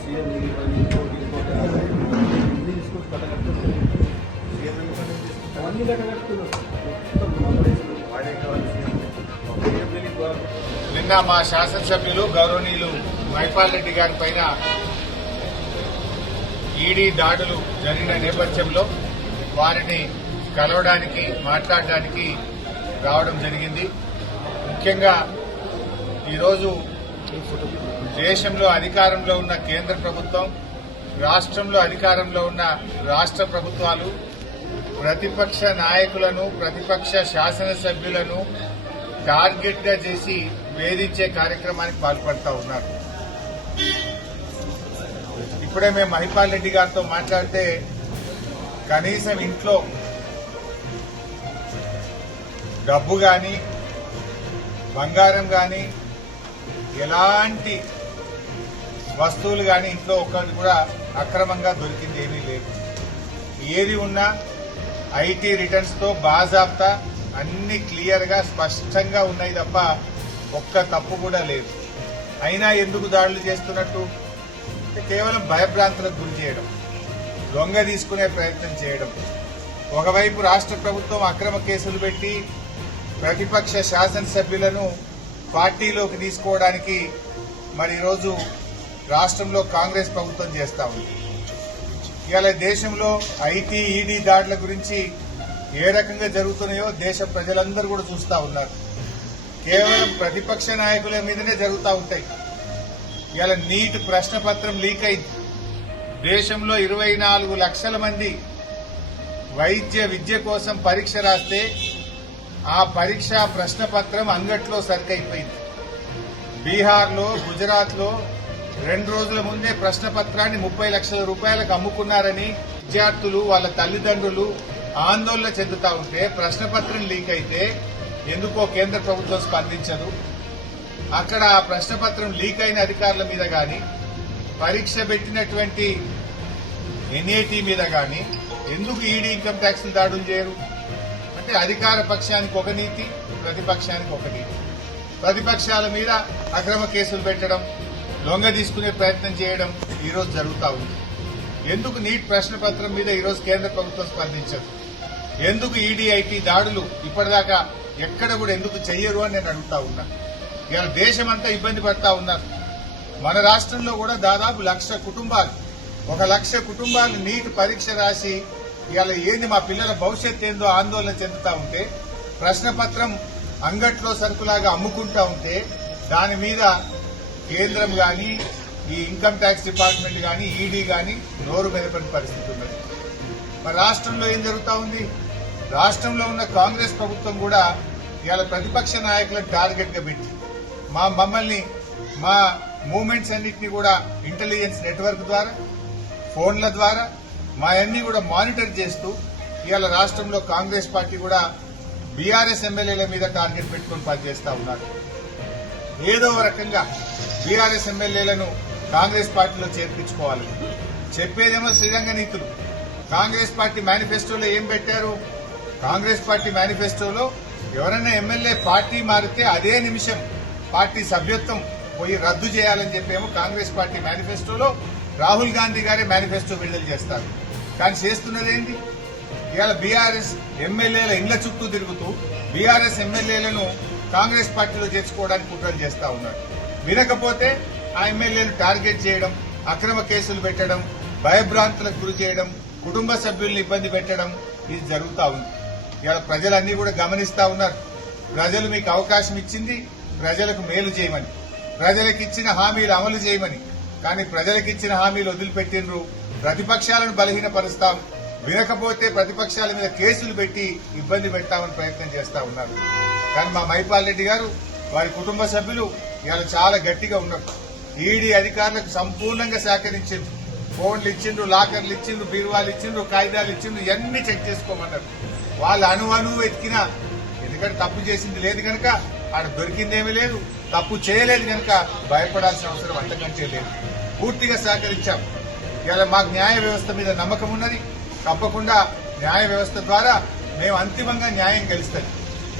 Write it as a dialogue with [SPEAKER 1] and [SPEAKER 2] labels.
[SPEAKER 1] CM ఇంకోటి ఇంకోటి అన్ని తీసుకొచ్చి సీఎం అవన్నీ
[SPEAKER 2] నిన్న మా శాసనసభ్యులు గౌరవనీయులు మైపాల్ రెడ్డి గారి పైన ఈడీ దాడులు జరిగిన నేపథ్యంలో వారిని కలవడానికి మాట్లాడడానికి రావడం జరిగింది. ముఖ్యంగా ఈరోజు దేశంలో అధికారంలో ఉన్న కేంద్ర ప్రభుత్వం రాష్ట్రంలో అధికారంలో ఉన్న రాష్ట్ర ప్రభుత్వాలు ప్రతిపక్ష నాయకులను ప్రతిపక్ష శాసనసభ్యులను టార్గెట్గా చేసి వేధించే కార్యక్రమానికి పాల్పడతా ఉన్నారు. ఇప్పుడే మేము మహిపాల్ రెడ్డి గారితో మాట్లాడితే కనీసం ఇంట్లో డబ్బు కానీ బంగారం కానీ ఎలాంటి వస్తువులు కానీ ఇంట్లో ఒక్కటి కూడా అక్రమంగా దొరికింది ఏమీ లేదు. ఏది ఉన్నా ఐటీ రిటర్న్స్తో బాజాబ్తా అన్ని క్లియర్గా స్పష్టంగా ఉన్నాయి తప్ప ఒక్క తప్పు కూడా లేదు. అయినా ఎందుకు దాడులు చేస్తున్నట్టు? కేవలం భయభ్రాంతులకు గురి చేయడం దొంగ తీసుకునే ప్రయత్నం చేయడం. ఒకవైపు రాష్ట్ర ప్రభుత్వం అక్రమ కేసులు పెట్టి ప్రతిపక్ష శాసనసభ్యులను పార్టీలోకి తీసుకోవడానికి మరి ఈరోజు రాష్ట్రంలో కాంగ్రెస్ ప్రభుత్వం చేస్తా ఉంది. ఇవాళ దేశంలో ఐటీ ఈడీ దాడుల గురించి ఏ రకంగా జరుగుతున్నాయో దేశ ప్రజలందరూ కూడా చూస్తా ఉన్నారు. కేవలం ప్రతిపక్ష నాయకుల మీదనే జరుగుతూ ఉంటాయి. ఇవాళ నీట్ ప్రశ్న పత్రం లీక్ అయింది. దేశంలో ఇరవై నాలుగు లక్షల మంది వైద్య విద్య కోసం పరీక్ష రాస్తే ఆ పరీక్ష ప్రశ్న పత్రం అంగట్లో సరికైపోయింది. బీహార్లో గుజరాత్లో రెండు రోజుల ముందే ప్రశ్న పత్రాన్ని ముప్పై లక్షల రూపాయలకు అమ్ముకున్నారని విద్యార్థులు వాళ్ళ తల్లిదండ్రులు ఆందోళన చెందుతా ఉంటే ప్రశ్న పత్రం లీక్ అయితే ఎందుకో కేంద్ర ప్రభుత్వం స్పందించదు. అక్కడ ఆ ప్రశ్న పత్రం లీక్ అయిన అధికారుల మీద కానీ పరీక్ష పెట్టినటువంటి ఎన్ఏటి మీద కానీ ఎందుకు ఈడీ ఇన్కమ్ ట్యాక్స్ దాడులు చేయరు? అంటే అధికార పక్షానికి ఒక నీతి ప్రతిపక్షానికి ఒక నీతి. ప్రతిపక్షాల మీద అక్రమ కేసులు పెట్టడం లొంగ తీసుకునే ప్రయత్నం చేయడం ఈరోజు జరుగుతూ ఉంది. ఎందుకు నీట్ ప్రశ్న పత్రం మీద ఈరోజు కేంద్ర ప్రభుత్వం స్పందించదు? ఎందుకు ఈడీఐటీ దాడులు ఇప్పటిదాకా ఎక్కడ కూడా ఎందుకు చెయ్యరు అని నేను అడుగుతా ఉన్నా. ఇవాళ దేశమంతా ఇబ్బంది పడతా ఉన్నారు. మన రాష్ట్రంలో కూడా దాదాపు లక్ష కుటుంబాలు ఒక లక్ష కుటుంబాలు నీట్ పరీక్ష రాసి ఇవాళ ఏంది మా పిల్లల భవిష్యత్ ఏందో ఆందోళన చెందుతా ఉంటే ప్రశ్న పత్రం అంగట్లో సరుకులాగా అమ్ముకుంటా ఉంటే దాని మీద కేంద్రం గాని ఈ ఇన్కమ్ ట్యాక్స్ డిపార్ట్మెంట్ గాని ఈడీ గాని నోరు మెదపని పరిస్థితి ఉన్నది. మరి రాష్ట్రంలో ఏం జరుగుతూ ఉంది? రాష్ట్రంలో ఉన్న కాంగ్రెస్ ప్రభుత్వం కూడా ఇవాళ ప్రతిపక్ష నాయకులను టార్గెట్గా పెట్టి మా మమ్మల్ని మా మూమెంట్స్ అన్నింటినీ కూడా ఇంటెలిజెన్స్ నెట్వర్క్ ద్వారా ఫోన్ల ద్వారా మా అన్ని కూడా మానిటర్ చేస్తూ ఇవాళ రాష్ట్రంలో కాంగ్రెస్ పార్టీ కూడా బీఆర్ఎస్ ఎమ్మెల్యేల మీద టార్గెట్ పెట్టుకుని పనిచేస్తూ ఉన్నారు. ఏదో రకంగా బీఆర్ఎస్ ఎమ్మెల్యేలను కాంగ్రెస్ పార్టీలో చేర్పించుకోవాలి. చెప్పేదేమో శ్రీరంగ నీతులు. కాంగ్రెస్ పార్టీ మేనిఫెస్టోలో ఏం పెట్టారు? కాంగ్రెస్ పార్టీ మేనిఫెస్టోలో ఎవరైనా ఎమ్మెల్యే పార్టీ మారితే అదే నిమిషం పార్టీ సభ్యత్వం పోయి రద్దు చేయాలని చెప్పేమో కాంగ్రెస్ పార్టీ మేనిఫెస్టోలో రాహుల్ గాంధీ గారే మేనిఫెస్టో విడుదల చేస్తారు. కానీ చేస్తున్నది ఏంటి ఇవాళ బీఆర్ఎస్ ఎమ్మెల్యేల ఇండ్ల చుట్టూ తిరుగుతూ బీఆర్ఎస్ ఎమ్మెల్యేలను కాంగ్రెస్ పార్టీలో చేర్చుకోవడానికి కుట్రలు చేస్తూ ఉన్నారు. వినకపోతే ఆ ఎమ్మెల్యేలు టార్గెట్ చేయడం అక్రమ కేసులు పెట్టడం భయభ్రాంతులకు గురి చేయడం కుటుంబ సభ్యుల్ని ఇబ్బంది పెట్టడం ఇది జరుగుతూ ఉంది. ఇవాళ ప్రజలన్నీ కూడా గమనిస్తూ ఉన్నారు. ప్రజలు మీకు అవకాశం ఇచ్చింది ప్రజలకు మేలు చేయమని. ప్రజలకు ఇచ్చిన హామీలు అమలు చేయమని. కానీ ప్రజలకు ఇచ్చిన హామీలు వదిలిపెట్టినరు ప్రతిపక్షాలను బలహీనపరుస్తాం. వినకపోతే ప్రతిపక్షాల మీద కేసులు పెట్టి ఇబ్బంది పెట్టామని ప్రయత్నం చేస్తా ఉన్నారు. కానీ మా మైపాల్ రెడ్డి గారు వారి కుటుంబ సభ్యులు ఇవాళ చాలా గట్టిగా ఉన్నారు. ఈడీ అధికారులకు సంపూర్ణంగా సేకరించారు ఫోన్లు ఇచ్చిండ్రు లాకర్లు ఇచ్చిండ్రు బీరువాలు ఇచ్చిండ్రు కాగితాలు ఇచ్చిండ్రు ఇవన్నీ చెక్ చేసుకోమన్నారు. వాళ్ళు అణు అణువు వెతికినా ఎందుకంటే తప్పు చేసింది లేదు కనుక ఆడ దొరికిందేమీ లేదు తప్పు చేయలేదు కనుక భయపడాల్సిన అవసరం అంతకంటే లేదు. పూర్తిగా సహకరించాం. ఇలా మాకు న్యాయ వ్యవస్థ మీద నమ్మకం ఉన్నది. తప్పకుండా న్యాయ వ్యవస్థ ద్వారా మేము అంతిమంగా న్యాయం గెలుస్తాం.